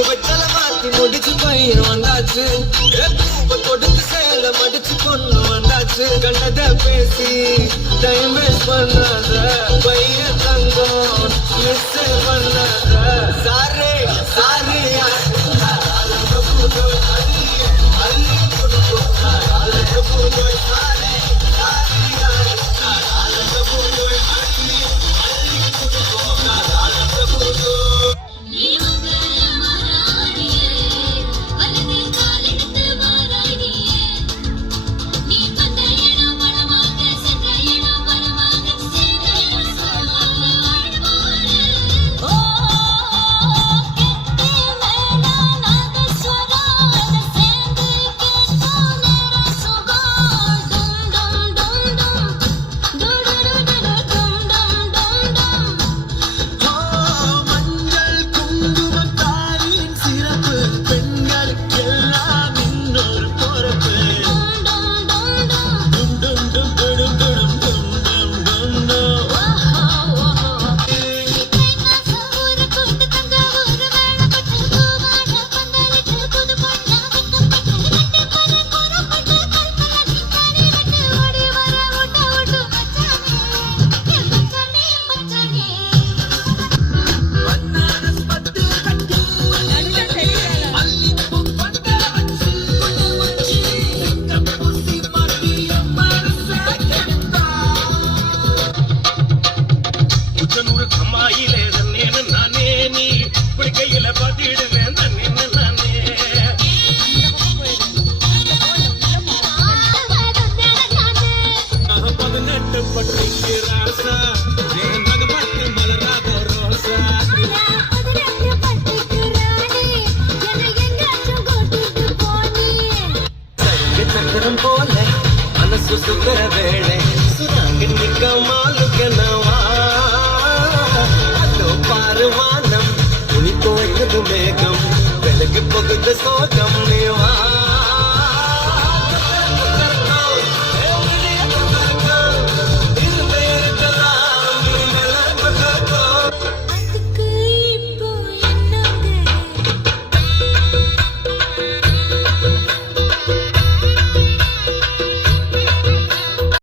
வெத்தல மாத்தி முடிச்சு பையன் வந்தாச்சு கொடுத்து சேல மடிச்சு பொண்ணு வந்தாச்சு கண்டத பேசி டைம் வேஸ்ட் பண்ணாத பையன் தங்கம் மிஸ் பண்ணாத சாரே சாரி போல மனசு சுந்தர வேளை சுனாங்கின் மிக்க மாலுக்கனவா அதோ பாருவானம் துணி துவைக்குது மேகம் விலகு போகுது சோகம் நீவா